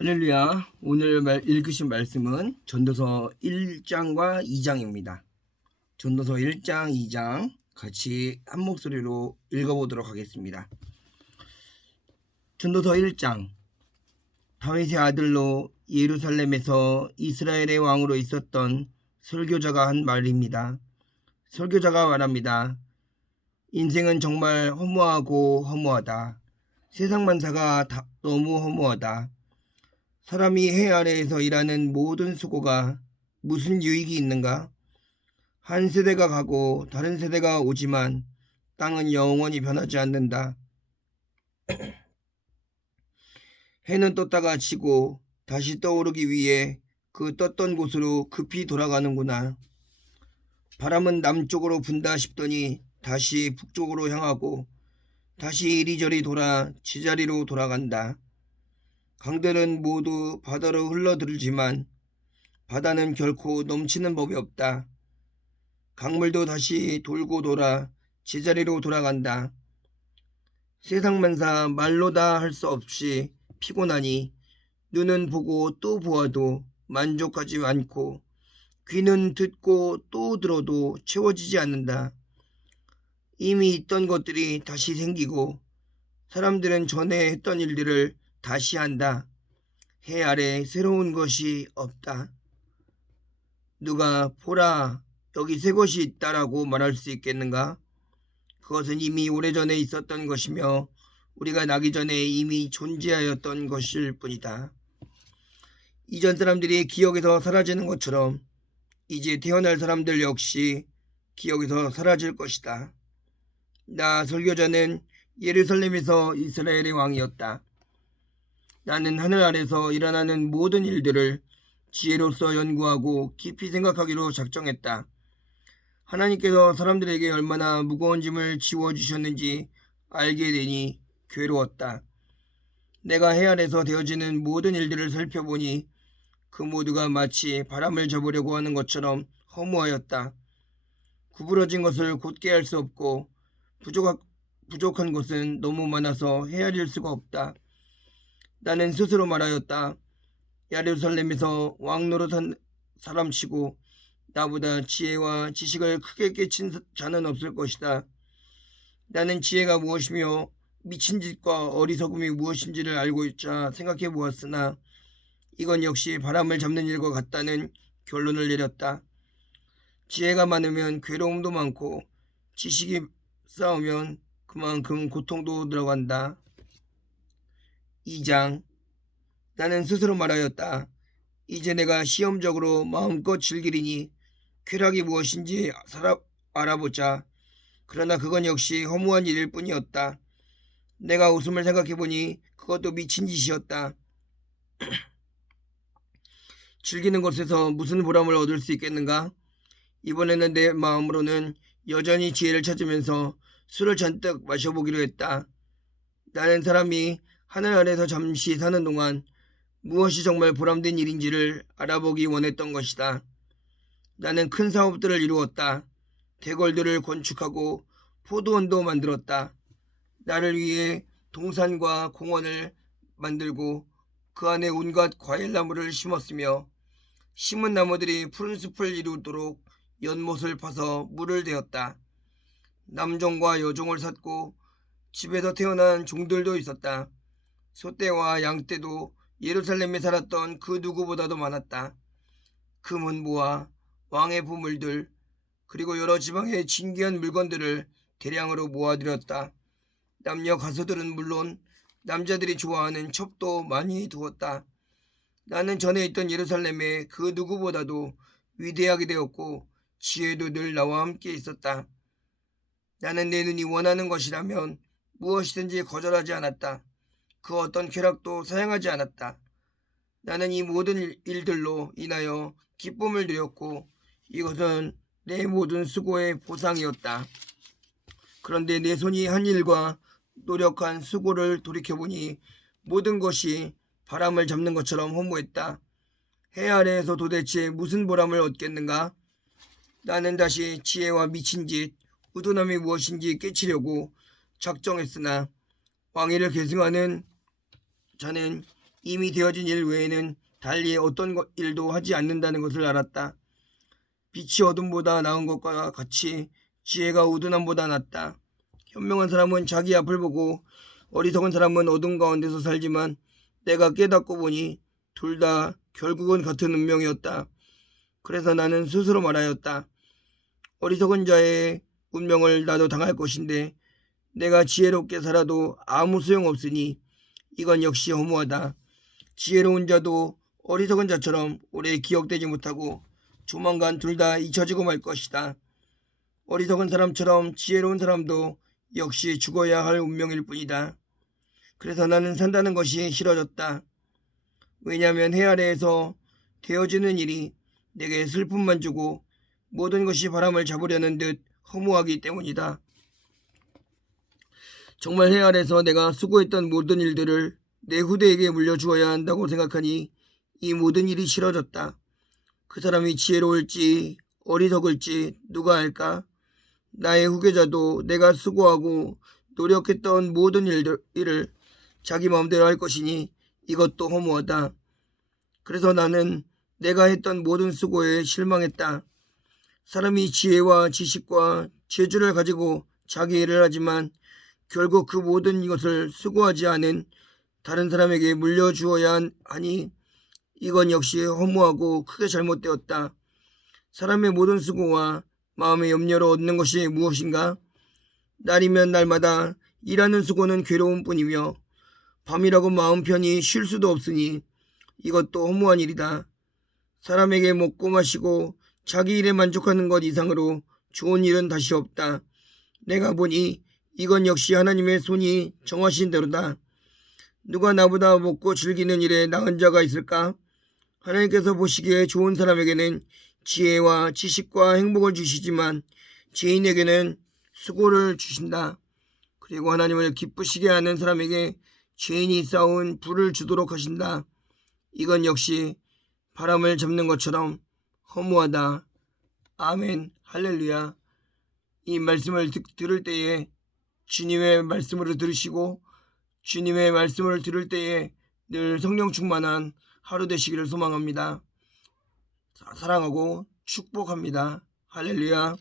할렐루야. 오늘 읽으신 말씀은 전도서 1장과 2장입니다. 전도서 1장, 2장 같이 한 목소리로 읽어보도록 하겠습니다. 전도서 1장. 다윗의 아들로 예루살렘에서 이스라엘의 왕으로 있었던 설교자가 한 말입니다. 설교자가 말합니다. 인생은 정말 허무하고 허무하다. 세상 만사가 너무 허무하다. 사람이 해 아래에서 일하는 모든 수고가 무슨 유익이 있는가? 한 세대가 가고 다른 세대가 오지만 땅은 영원히 변하지 않는다. 해는 떴다가 지고 다시 떠오르기 위해 그 떴던 곳으로 급히 돌아가는구나. 바람은 남쪽으로 분다 싶더니 다시 북쪽으로 향하고 다시 이리저리 돌아 제자리로 돌아간다. 강들은 모두 바다로 흘러들지만 바다는 결코 넘치는 법이 없다. 강물도 다시 돌고 돌아 제자리로 돌아간다. 세상 만사 말로 다 할 수 없이 피곤하니 눈은 보고 또 보아도 만족하지 않고 귀는 듣고 또 들어도 채워지지 않는다. 이미 있던 것들이 다시 생기고 사람들은 전에 했던 일들을 다시 한다. 해 아래 새로운 것이 없다. 누가 보라 여기 새 것이 있다라고 말할 수 있겠는가? 그것은 이미 오래전에 있었던 것이며 우리가 나기 전에 이미 존재하였던 것일 뿐이다. 이전 사람들이 기억에서 사라지는 것처럼 이제 태어날 사람들 역시 기억에서 사라질 것이다. 나 설교자는 예루살렘에서 이스라엘의 왕이었다. 나는 하늘 아래서 일어나는 모든 일들을 지혜로서 연구하고 깊이 생각하기로 작정했다. 하나님께서 사람들에게 얼마나 무거운 짐을 지워주셨는지 알게 되니 괴로웠다. 내가 해 아래서 되어지는 모든 일들을 살펴보니 그 모두가 마치 바람을 잡으려고 하는 것처럼 허무하였다. 구부러진 것을 곧게 할 수 없고 부족한 것은 너무 많아서 헤아릴 수가 없다. 나는 스스로 말하였다. 예루살렘에서 왕 노릇한 사람치고 나보다 지혜와 지식을 크게 깨친 자는 없을 것이다. 나는 지혜가 무엇이며 미친 짓과 어리석음이 무엇인지를 알고 있자 생각해 보았으나 이건 역시 바람을 잡는 일과 같다는 결론을 내렸다. 지혜가 많으면 괴로움도 많고 지식이 쌓으면 그만큼 고통도 들어간다. 2장. 나는 스스로 말하였다. 이제 내가 시험적으로 마음껏 즐기리니 쾌락이 무엇인지 알아보자. 그러나 그건 역시 허무한 일일 뿐이었다. 내가 웃음을 생각해보니 그것도 미친 짓이었다. 즐기는 것에서 무슨 보람을 얻을 수 있겠는가? 이번에는 내 마음으로는 여전히 지혜를 찾으면서 술을 잔뜩 마셔보기로 했다. 나는 사람이 하늘 아래서 잠시 사는 동안 무엇이 정말 보람된 일인지를 알아보기 원했던 것이다. 나는 큰 사업들을 이루었다. 대궐들을 건축하고 포도원도 만들었다. 나를 위해 동산과 공원을 만들고 그 안에 온갖 과일나무를 심었으며 심은 나무들이 푸른 숲을 이루도록 연못을 파서 물을 대었다. 남종과 여종을 샀고 집에서 태어난 종들도 있었다. 소떼와 양떼도 예루살렘에 살았던 그 누구보다도 많았다. 금은보와 왕의 보물들 그리고 여러 지방의 진귀한 물건들을 대량으로 모아들였다. 남녀 가수들은 물론 남자들이 좋아하는 첩도 많이 두었다. 나는 전에 있던 예루살렘에 그 누구보다도 위대하게 되었고 지혜도 늘 나와 함께 있었다. 나는 내 눈이 원하는 것이라면 무엇이든지 거절하지 않았다. 그 어떤 쾌락도 사양하지 않았다. 나는 이 모든 일들로 인하여 기쁨을 누렸고 이것은 내 모든 수고의 보상이었다. 그런데 내 손이 한 일과 노력한 수고를 돌이켜보니 모든 것이 바람을 잡는 것처럼 허무했다. 해 아래에서 도대체 무슨 보람을 얻겠는가? 나는 다시 지혜와 미친 짓, 의도남이 무엇인지 깨치려고 작정했으나 왕위를 계승하는 자는 이미 되어진 일 외에는 달리 어떤 일도 하지 않는다는 것을 알았다. 빛이 어둠보다 나은 것과 같이 지혜가 우둔함보다 낫다. 현명한 사람은 자기 앞을 보고 어리석은 사람은 어둠 가운데서 살지만 내가 깨닫고 보니 둘 다 결국은 같은 운명이었다. 그래서 나는 스스로 말하였다. 어리석은 자의 운명을 나도 당할 것인데 내가 지혜롭게 살아도 아무 소용없으니 이건 역시 허무하다. 지혜로운 자도 어리석은 자처럼 오래 기억되지 못하고 조만간 둘 다 잊혀지고 말 것이다. 어리석은 사람처럼 지혜로운 사람도 역시 죽어야 할 운명일 뿐이다. 그래서 나는 산다는 것이 싫어졌다. 왜냐하면 해 아래에서 되어지는 일이 내게 슬픔만 주고 모든 것이 바람을 잡으려는 듯 허무하기 때문이다. 정말 해 아래에서 내가 수고했던 모든 일들을 내 후대에게 물려주어야 한다고 생각하니 이 모든 일이 싫어졌다. 그 사람이 지혜로울지 어리석을지 누가 알까? 나의 후계자도 내가 수고하고 노력했던 모든 일을 자기 마음대로 할 것이니 이것도 허무하다. 그래서 나는 내가 했던 모든 수고에 실망했다. 사람이 지혜와 지식과 재주를 가지고 자기 일을 하지만 결국 그 모든 것을 수고하지 않은 다른 사람에게 물려주어야 하니 이건 역시 허무하고 크게 잘못되었다. 사람의 모든 수고와 마음의 염려로 얻는 것이 무엇인가? 날이면 날마다 일하는 수고는 괴로운 뿐이며 밤이라고 마음 편히 쉴 수도 없으니 이것도 허무한 일이다. 사람에게 먹고 마시고 자기 일에 만족하는 것 이상으로 좋은 일은 다시 없다. 내가 보니 이건 역시 하나님의 손이 정하신 대로다. 누가 나보다 먹고 즐기는 일에 나은 자가 있을까? 하나님께서 보시기에 좋은 사람에게는 지혜와 지식과 행복을 주시지만 죄인에게는 수고를 주신다. 그리고 하나님을 기쁘시게 하는 사람에게 죄인이 쌓은 불을 주도록 하신다. 이건 역시 바람을 잡는 것처럼 허무하다. 아멘. 할렐루야. 이 말씀을 들을 때에 주님의 말씀으로 들으시고 주님의 말씀을 들을 때에 늘 성령 충만한 하루 되시기를 소망합니다. 사랑하고 축복합니다. 할렐루야.